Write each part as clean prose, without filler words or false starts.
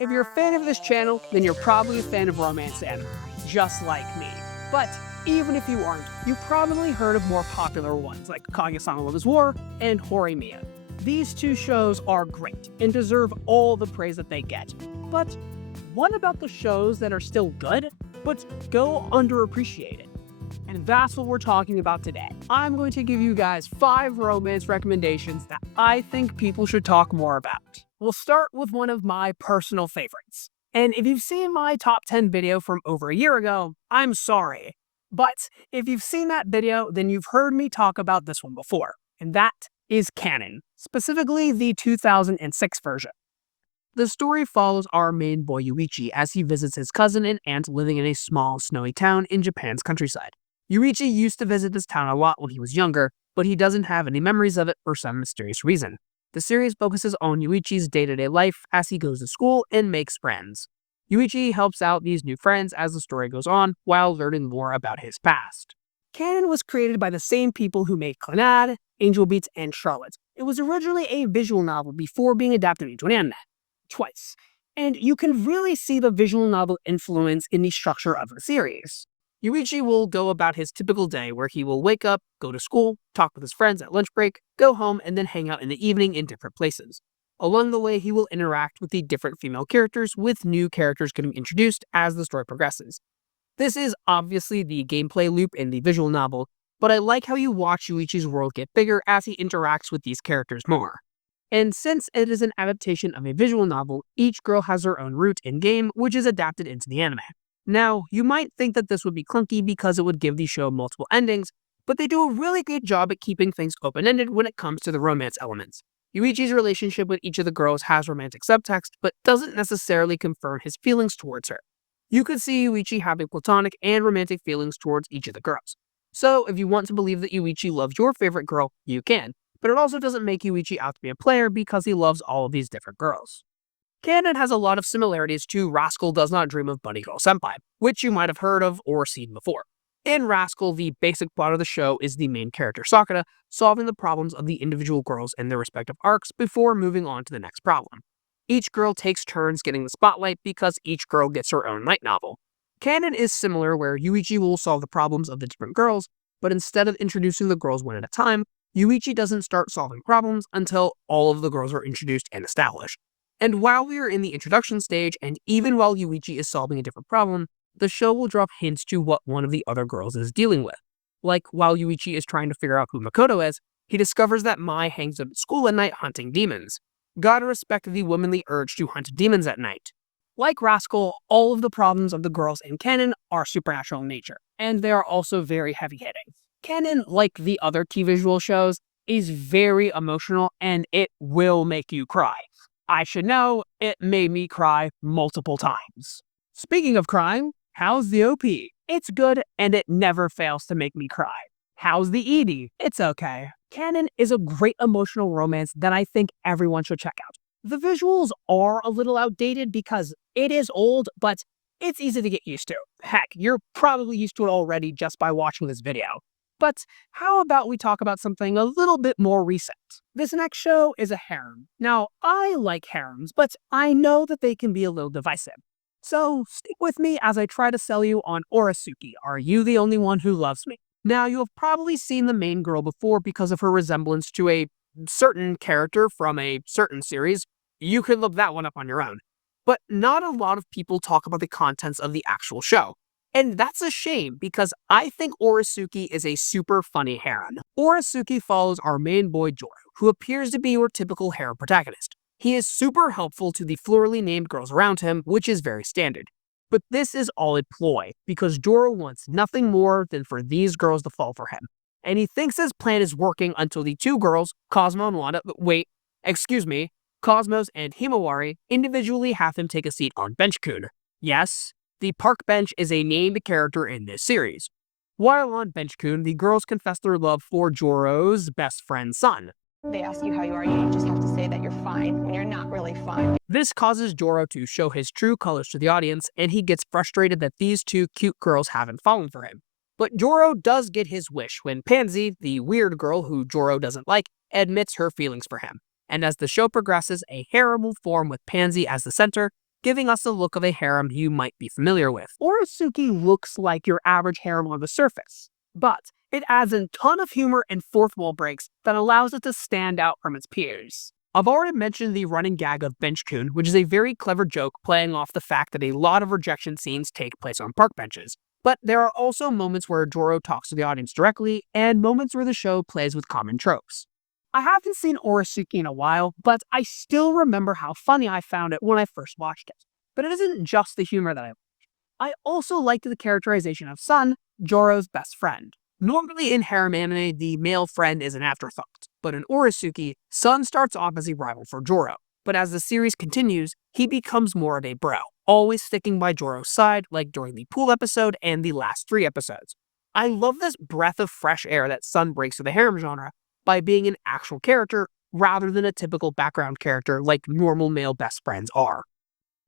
If you're a fan of this channel, then you're probably a fan of romance anime, just like me. But even if you aren't, you've probably heard of more popular ones like Kaguya-sama Love is War and Horimiya. These two shows are great and deserve all the praise that they get. But what about the shows that are still good, but go underappreciated? And that's what we're talking about today. I'm going to give you guys 5 romance recommendations that I think people should talk more about. We'll start with one of my personal favorites. And if you've seen my top 10 video from over a year ago, I'm sorry. But if you've seen that video, then you've heard me talk about this one before. And that is canon, specifically the 2006 version. The story follows our main boy Yuichi as he visits his cousin and aunt living in a small, snowy town in Japan's countryside. Yuichi used to visit this town a lot when he was younger, but he doesn't have any memories of it for some mysterious reason. The series focuses on Yuichi's day-to-day life as he goes to school and makes friends. Yuichi helps out these new friends as the story goes on while learning more about his past. Canon was created by the same people who made Clannad, Angel Beats, and Charlotte. It was originally a visual novel before being adapted into an anime. Twice. And you can really see the visual novel influence in the structure of the series. Yuichi will go about his typical day where he will wake up, go to school, talk with his friends at lunch break, go home, and then hang out in the evening in different places. Along the way, he will interact with the different female characters, with new characters getting introduced as the story progresses. This is obviously the gameplay loop in the visual novel, but I like how you watch Yuichi's world get bigger as he interacts with these characters more. And since it is an adaptation of a visual novel, each girl has her own route in-game, which is adapted into the anime. Now, you might think that this would be clunky because it would give the show multiple endings, but they do a really good job at keeping things open-ended when it comes to the romance elements. Yuichi's relationship with each of the girls has romantic subtext, but doesn't necessarily confirm his feelings towards her. You could see Yuichi having platonic and romantic feelings towards each of the girls. So, if you want to believe that Yuichi loves your favorite girl, you can, but it also doesn't make Yuichi out to be a player because he loves all of these different girls. Canon has a lot of similarities to Rascal Does Not Dream of Bunny Girl Senpai, which you might have heard of or seen before. In Rascal, the basic plot of the show is the main character Sakura solving the problems of the individual girls in their respective arcs before moving on to the next problem. Each girl takes turns getting the spotlight because each girl gets her own light novel. Canon is similar where Yuichi will solve the problems of the different girls, but instead of introducing the girls one at a time, Yuichi doesn't start solving problems until all of the girls are introduced and established. And while we are in the introduction stage, and even while Yuichi is solving a different problem, the show will drop hints to what one of the other girls is dealing with. Like, while Yuichi is trying to figure out who Makoto is, he discovers that Mai hangs out at school at night hunting demons. Gotta respect the womanly urge to hunt demons at night. Like Rascal, all of the problems of the girls in canon are supernatural in nature, and they are also very heavy-hitting. Canon, like the other key visual shows, is very emotional and it will make you cry. I should know, it made me cry multiple times. Speaking of crying, how's the OP? It's good and it never fails to make me cry. How's the ED? It's okay. Canon is a great emotional romance that I think everyone should check out. The visuals are a little outdated because it is old, but it's easy to get used to. Heck, you're probably used to it already just by watching this video. But how about we talk about something a little bit more recent? This next show is a harem. Now, I like harems, but I know that they can be a little divisive. So stick with me as I try to sell you on Orisuki, Are You the Only One Who Loves Me? Now, you have probably seen the main girl before because of her resemblance to a certain character from a certain series. You could look that one up on your own. But not a lot of people talk about the contents of the actual show. And that's a shame because I think Orisuki is a super funny harem. Orisuki follows our main boy Joro, who appears to be your typical harem protagonist. He is super helpful to the florally named girls around him, which is very standard. But this is all a ploy, because Joro wants nothing more than for these girls to fall for him. And he thinks his plan is working until the two girls, Cosmo and Wanda, Cosmos and Himawari, individually have him take a seat on Bench-kun. Yes, the park bench is a named character in this series. While on Bench-kun, the girls confess their love for Joro's best friend's son. They ask you how you are, you just have to say that you're fine when you're not really fine. This causes Joro to show his true colors to the audience, and he gets frustrated that these two cute girls haven't fallen for him. But Joro does get his wish when Pansy, the weird girl who Joro doesn't like, admits her feelings for him. And as the show progresses, a harem will form with Pansy as the center, giving us a look of a harem you might be familiar with. Orosuki looks like your average harem on the surface, but it adds a ton of humor and fourth wall breaks that allows it to stand out from its peers. I've already mentioned the running gag of Bench-kun, which is a very clever joke playing off the fact that a lot of rejection scenes take place on park benches. But there are also moments where Joro talks to the audience directly, and moments where the show plays with common tropes. I haven't seen Orosuki in a while, but I still remember how funny I found it when I first watched it. But it isn't just the humor that I also liked the characterization of Sun, Joro's best friend. Normally in harem anime, the male friend is an afterthought, but in Orosuki, Sun starts off as a rival for Joro. But as the series continues, he becomes more of a bro, always sticking by Joro's side, like during the pool episode and the last 3 episodes. I love this breath of fresh air that Sun brings to the harem genre by being an actual character rather than a typical background character like normal male best friends are.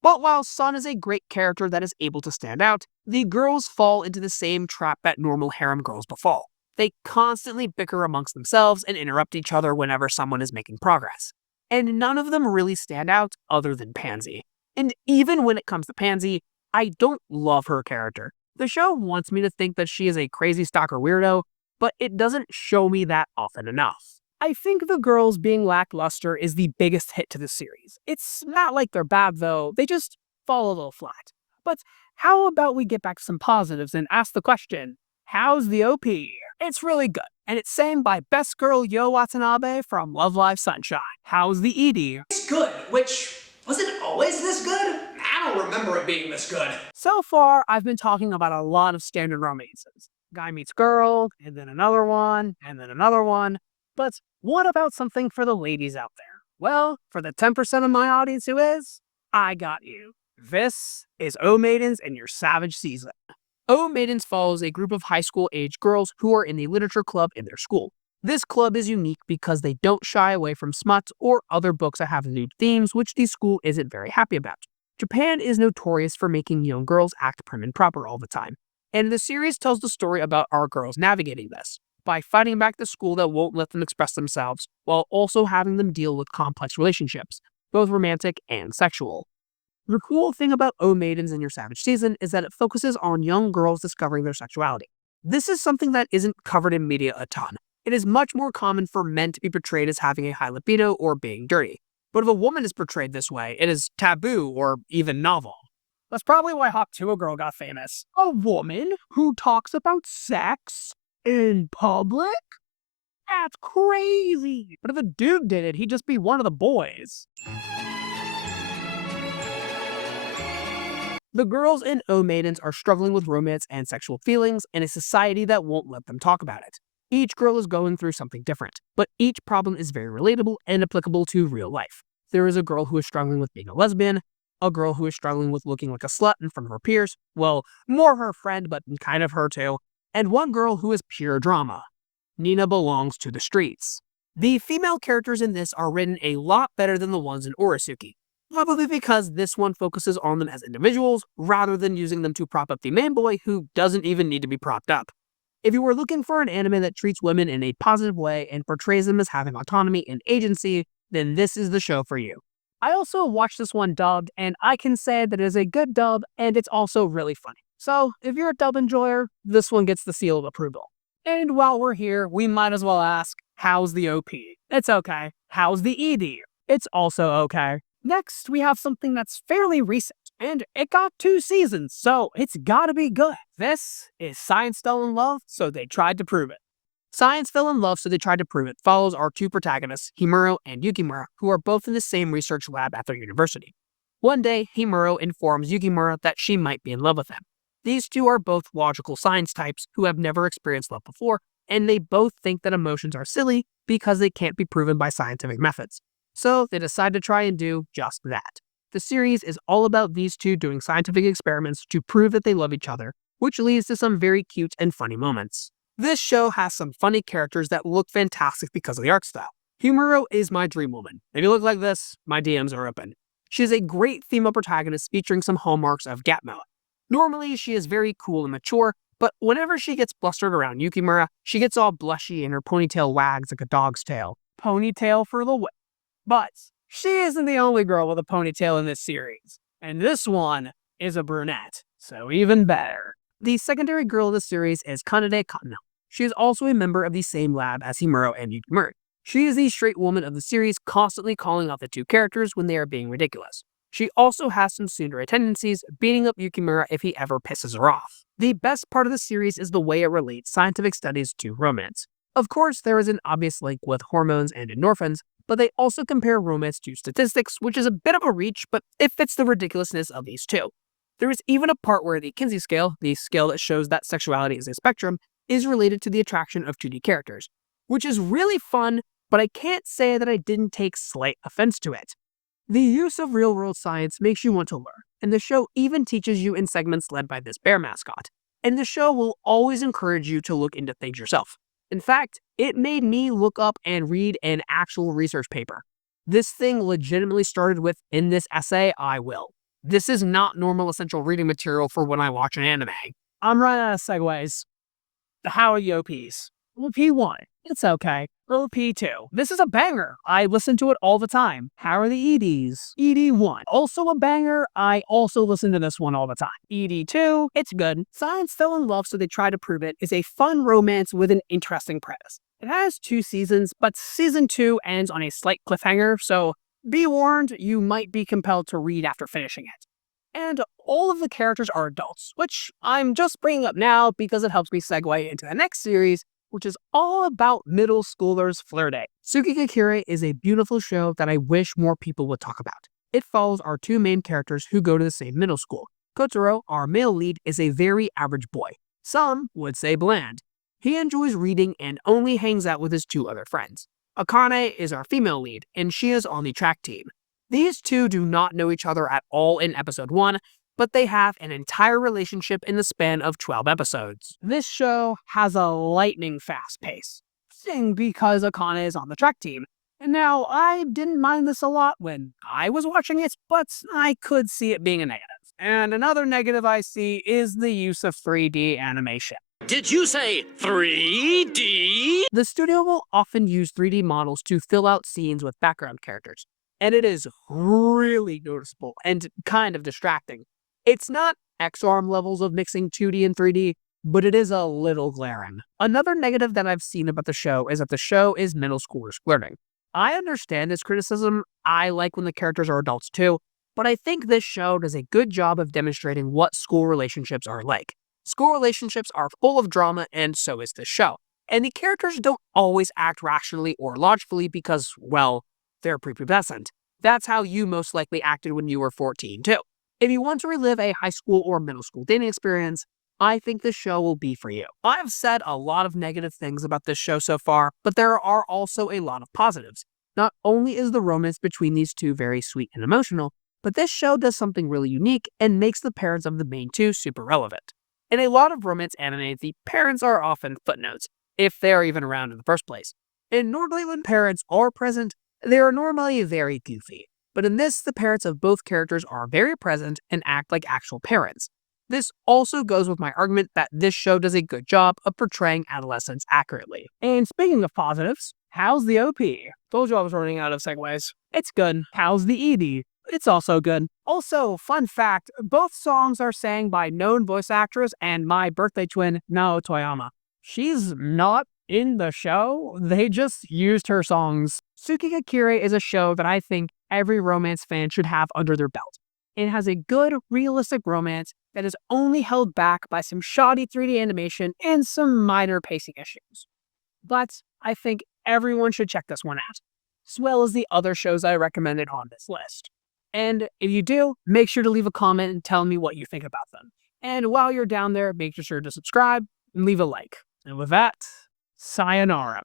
But while Sun is a great character that is able to stand out, the girls fall into the same trap that normal harem girls befall. They constantly bicker amongst themselves and interrupt each other whenever someone is making progress. And none of them really stand out other than Pansy. And even when it comes to Pansy, I don't love her character. The show wants me to think that she is a crazy stalker weirdo, but it doesn't show me that often enough. I think the girls being lackluster is the biggest hit to the series. It's not like they're bad though, they just fall a little flat. But how about we get back to some positives and ask the question, how's the OP? It's really good, and it's sang by best girl Yo Watanabe from Love Live Sunshine. How's the ED? It's good, which, was it always this good? I don't remember it being this good. So far, I've been talking about a lot of standard romances. Guy meets girl, and then another one, and then another one. But what about something for the ladies out there? Well, for the 10% of my audience who is, I got you. This is O Maidens and Your Savage Season. O Maidens follows a group of high school age girls who are in the literature club in their school. This club is unique because they don't shy away from smut or other books that have lewd themes, which the school isn't very happy about. Japan is notorious for making young girls act prim and proper all the time, and the series tells the story about our girls navigating this by fighting back the school that won't let them express themselves, while also having them deal with complex relationships, both romantic and sexual. The cool thing about O Maidens in Your Savage Season is that it focuses on young girls discovering their sexuality. This is something that isn't covered in media a ton. It is much more common for men to be portrayed as having a high libido or being dirty. But if a woman is portrayed this way, it is taboo or even novel. That's probably why Hawk Tuah Girl got famous. A woman who talks about sex in public? That's crazy. But if a dude did it, he'd just be one of the boys. The girls in O Maidens are struggling with romance and sexual feelings in a society that won't let them talk about it. Each girl is going through something different, but each problem is very relatable and applicable to real life. There is a girl who is struggling with being a lesbian, a girl who is struggling with looking like a slut in front of her peers, well, more her friend, but kind of her too, and one girl who is pure drama. Nina belongs to the streets. The female characters in this are written a lot better than the ones in Orosuki, probably because this one focuses on them as individuals rather than using them to prop up the main boy who doesn't even need to be propped up. If you were looking for an anime that treats women in a positive way and portrays them as having autonomy and agency, then this is the show for you. I also watched this one dubbed, and I can say that it is a good dub, and it's also really funny. So, if you're a dub enjoyer, this one gets the seal of approval. And while we're here, we might as well ask, how's the OP? It's okay. How's the ED? It's also okay. Next, we have something that's fairly recent, and it got 2 seasons, so it's gotta be good. This is Science Fell in Love, So They Tried to Prove It. Science Fell in Love, So They Tried to Prove It follows our 2 protagonists, Himuro and Yukimura, who are both in the same research lab at their university. One day, Himuro informs Yukimura that she might be in love with him. These two are both logical science types who have never experienced love before, and they both think that emotions are silly because they can't be proven by scientific methods. So they decide to try and do just that. The series is all about these two doing scientific experiments to prove that they love each other, which leads to some very cute and funny moments. This show has some funny characters that look fantastic because of the art style. Himuro is my dream woman. If you look like this, my DMs are open. She is a great female protagonist featuring some hallmarks of Gatmo. Normally, she is very cool and mature, but whenever she gets blustered around Yukimura, she gets all blushy and her ponytail wags like a dog's tail. Ponytail for the win. But she isn't the only girl with a ponytail in this series. And this one is a brunette, so even better. The secondary girl of the series is Kanade Katano. She is also a member of the same lab as Himuro and Yukimura. She is the straight woman of the series, constantly calling out the two characters when they are being ridiculous. She also has some tsundere tendencies, beating up Yukimura if he ever pisses her off. The best part of the series is the way it relates scientific studies to romance. Of course, there is an obvious link with hormones and endorphins, but they also compare romance to statistics, which is a bit of a reach, but it fits the ridiculousness of these two. There is even a part where the Kinsey scale, the scale that shows that sexuality is a spectrum, is related to the attraction of 2D characters, which is really fun, but I can't say that I didn't take slight offense to it. The use of real-world science makes you want to learn, and the show even teaches you in segments led by this bear mascot. And the show will always encourage you to look into things yourself. In fact, it made me look up and read an actual research paper. This thing legitimately started with, in this essay, I will. This is not normal essential reading material for when I watch an anime. I'm running out of segues. How are the OPs? OP1, it's okay. OP2, this is a banger. I listen to it all the time. How are the EDs? ED1, also a banger. I also listen to this one all the time. ED2, it's good. Science Fell in Love So They Try to Prove It is a fun romance with an interesting premise. It has 2 seasons, but season 2 ends on a slight cliffhanger, so be warned, you might be compelled to read after finishing it. And all of the characters are adults, which I'm just bringing up now because it helps me segue into the next series, which is all about middle schoolers flirting. Tsukigakure is a beautiful show that I wish more people would talk about. It follows our 2 main characters who go to the same middle school. Kotaro, our male lead, is a very average boy. Some would say bland. He enjoys reading and only hangs out with his 2 other friends. Akane is our female lead, and she is on the track team. These 2 do not know each other at all in episode 1, but they have an entire relationship in the span of 12 episodes. This show has a lightning fast pace, because Akane is on the track team. And now, I didn't mind this a lot when I was watching it, but I could see it being a negative. And another negative I see is the use of 3D animation. Did you say 3D? The studio will often use 3D models to fill out scenes with background characters, and it is really noticeable and kind of distracting. It's not X-arm levels of mixing 2D and 3D, but it is a little glaring. Another negative that I've seen about the show is that the show is middle schoolers flirting. I understand this criticism. I like when the characters are adults too, but I think this show does a good job of demonstrating what school relationships are like. School relationships are full of drama, and so is this show. And the characters don't always act rationally or logically because, well, they're prepubescent. That's how you most likely acted when you were 14 too. If you want to relive a high school or middle school dating experience, I think this show will be for you. I've said a lot of negative things about this show so far, but there are also a lot of positives. Not only is the romance between these 2 very sweet and emotional, but this show does something really unique and makes the parents of the main 2 super relevant. In a lot of romance anime, the parents are often footnotes, if they're even around in the first place. And normally when parents are present, they are normally very goofy. But in this, the parents of both characters are very present and act like actual parents. This also goes with my argument that this show does a good job of portraying adolescence accurately. And speaking of positives, how's the OP? Told you I was running out of segues. It's good. How's the ED? It's also good. Also, fun fact, both songs are sang by known voice actress and my birthday twin, Nao Toyama. She's not in the show, they just used her songs. Tsukigakure is a show that I think every romance fan should have under their belt. It has a good, realistic romance that is only held back by some shoddy 3D animation and some minor pacing issues. But I think everyone should check this one out, as well as the other shows I recommended on this list. And if you do, make sure to leave a comment and tell me what you think about them. And while you're down there, make sure to subscribe and leave a like. And with that, sayonara.